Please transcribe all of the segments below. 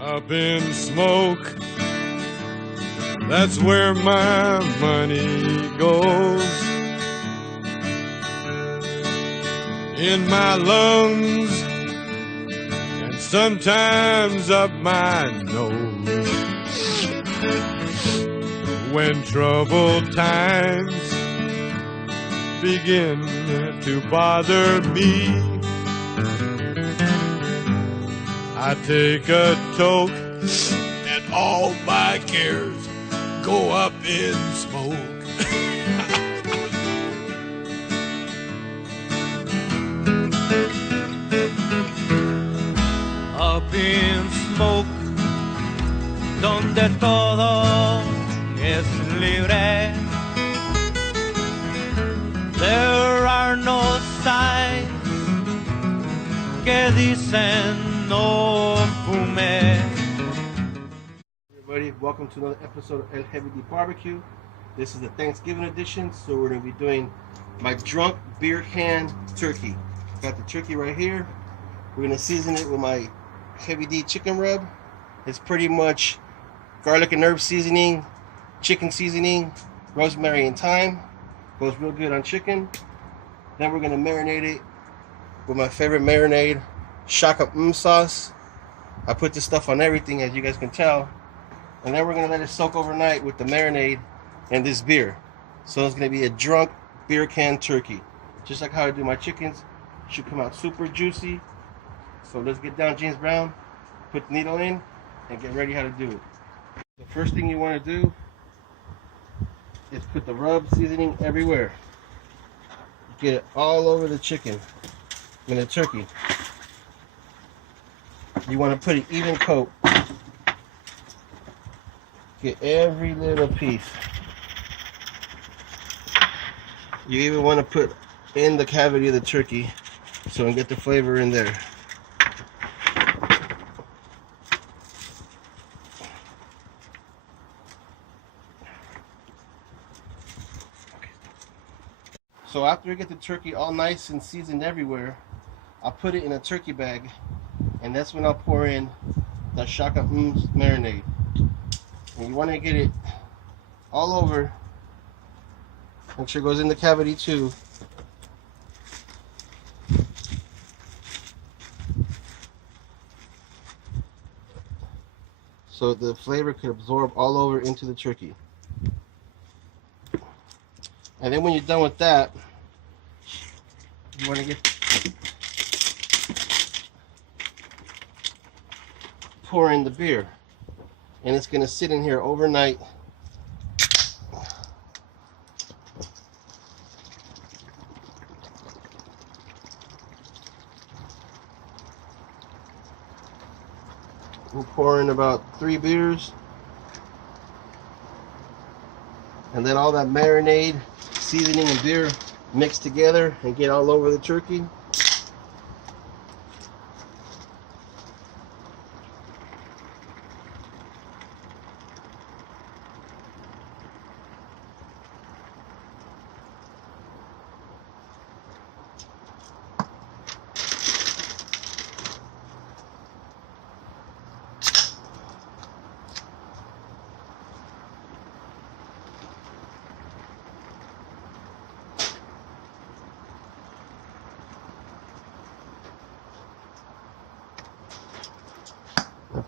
Up in smoke, that's where my money goes. In my lungs, and sometimes up my nose. When troubled times begin to bother me, I take a toke and all my cares go up in smoke. Up in smoke, donde todo es libre. There are no signs que dicen no fume. Everybody, welcome to another episode of El Heavy D Barbecue. This is the Thanksgiving edition, so we're going to be doing my drunk beer can turkey. Got the turkey right here. We're going to season it with my Heavy D chicken rub. It's pretty much garlic and herb seasoning, chicken seasoning, rosemary and thyme. Goes real good on chicken. Then we're going to marinate it with my favorite marinade, shaka sauce. I put this stuff on everything, as you guys can tell. And then we're going to let it soak overnight with the marinade and this beer. So it's going to be a drunk beer can turkey. Just like how I do my chickens. Should come out super juicy. So let's get down, James Brown. Put the needle in and get ready how to do it. The first thing you want to do is put the rub seasoning everywhere. Get it all over the chicken and the turkey. You want to put an even coat. Get every little piece. You even want to put in the cavity of the turkey so you can get the flavor in there. So after I get the turkey all nice and seasoned everywhere, I'll put it in a turkey bag, and that's when I'll pour in the shaka marinade. And you want to get it all over. Make sure it goes in the cavity too. So the flavor could absorb all over into the turkey. And then when you're done with that, you want to pour in the beer. And it's going to sit in here overnight. We'll pour in about 3 beers. And then all that marinade, seasoning, and beer mixed together and get all over the turkey.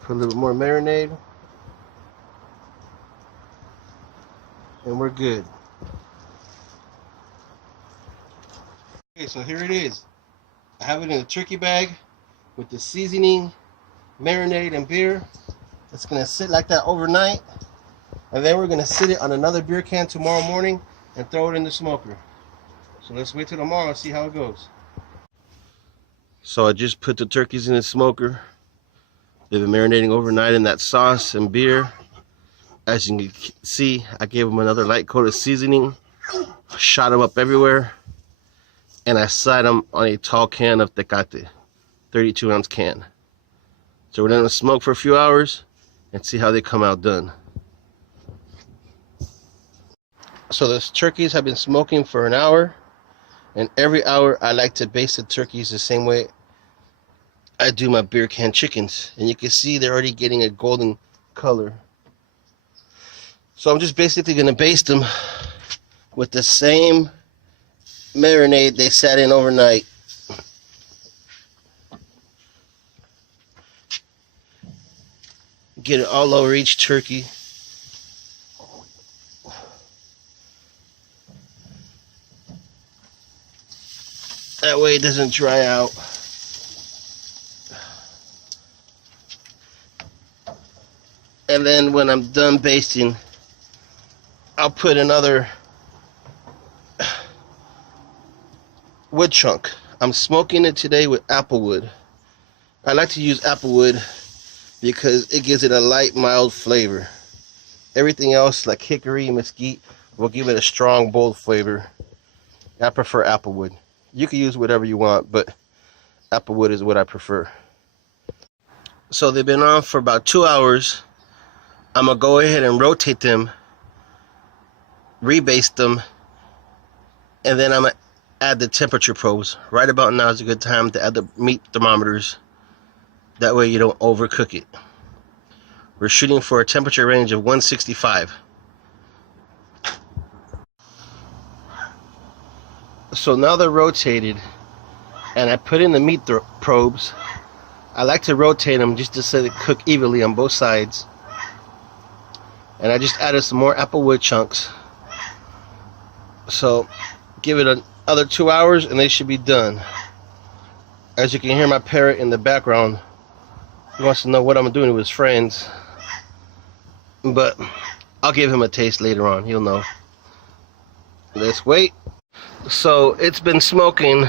Put a little bit more marinade, and we're good. Okay, so here it is. I have it in a turkey bag with the seasoning, marinade, and beer. It's going to sit like that overnight, and then we're going to sit it on another beer can tomorrow morning and throw it in the smoker. So let's wait till tomorrow and see how it goes. So I just put the turkeys in the smoker. They've been marinating overnight in that sauce and beer. As you can see, I gave them another light coat of seasoning, shot them up everywhere, and I sat them on a tall can of Tecate, 32-ounce can. So we're going to smoke for a few hours and see how they come out done. So those turkeys have been smoking for an hour, and every hour I like to baste the turkeys the same way I do my beer can chickens. And you can see they're already getting a golden color. So I'm just basically going to baste them with the same marinade they sat in overnight. Get it all over each turkey. That way it doesn't dry out. And then when I'm done basting, I'll put another wood chunk. I'm smoking it today with apple wood. I like to use apple wood because it gives it a light, mild flavor. Everything else, like hickory and mesquite, will give it a strong, bold flavor. I prefer apple wood. You can use whatever you want, but apple wood is what I prefer. So they've been on for about 2 hours. I'm going to go ahead and rotate them, rebaste them, and then I'm going to add the temperature probes. Right about now is a good time to add the meat thermometers. That way you don't overcook it. We're shooting for a temperature range of 165. So now they're rotated, and I put in the meat probes. I like to rotate them just to so they cook evenly on both sides. And I just added some more apple wood chunks. So give it another 2 hours and they should be done. As you can hear my parrot in the background. He wants to know what I'm doing with his friends. But I'll give him a taste later on. He'll know. Let's wait. So it's been smoking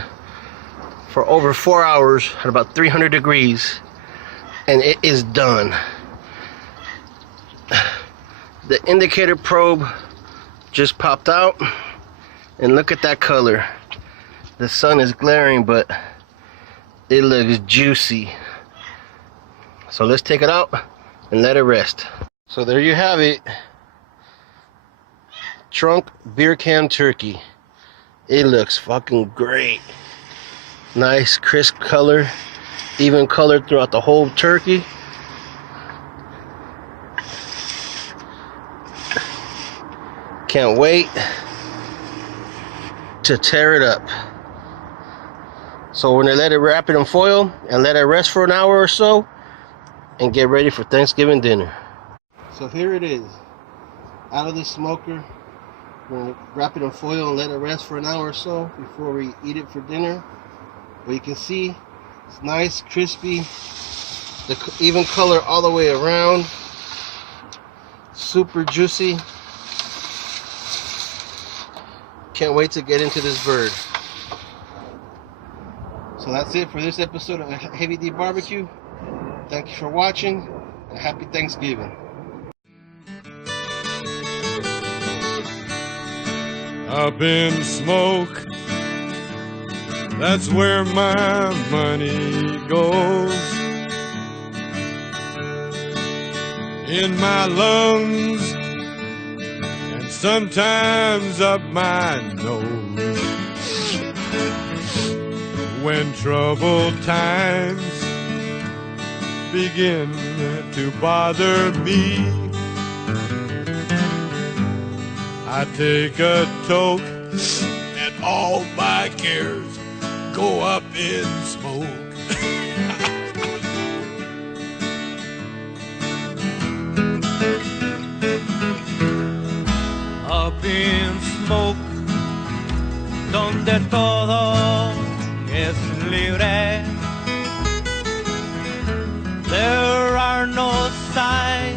for over 4 hours at about 300 degrees. And it is done. The indicator probe just popped out, and look at that color. The sun is glaring, but it looks juicy. So let's take it out and let it rest. So there you have it. Trunk beer can turkey. It looks fucking great. Nice crisp color, even color throughout the whole turkey. Can't wait to tear it up. So we're gonna let it wrap it in foil and let it rest for an hour or so and get ready for Thanksgiving dinner. So here it is, out of the smoker. We're gonna wrap it in foil and let it rest for an hour or so before we eat it for dinner. But you can see it's nice, crispy, the even color all the way around, super juicy. Can't wait to get into this bird. So that's it for this episode of Heavy D Barbecue. Thank you for watching, and happy Thanksgiving. Up in smoke, that's where my money goes. In my lungs, sometimes up my nose. When troubled times begin to bother me, I take a toke and all my cares go up in smoke. Up in smoke, donde todo es libre. There are no signs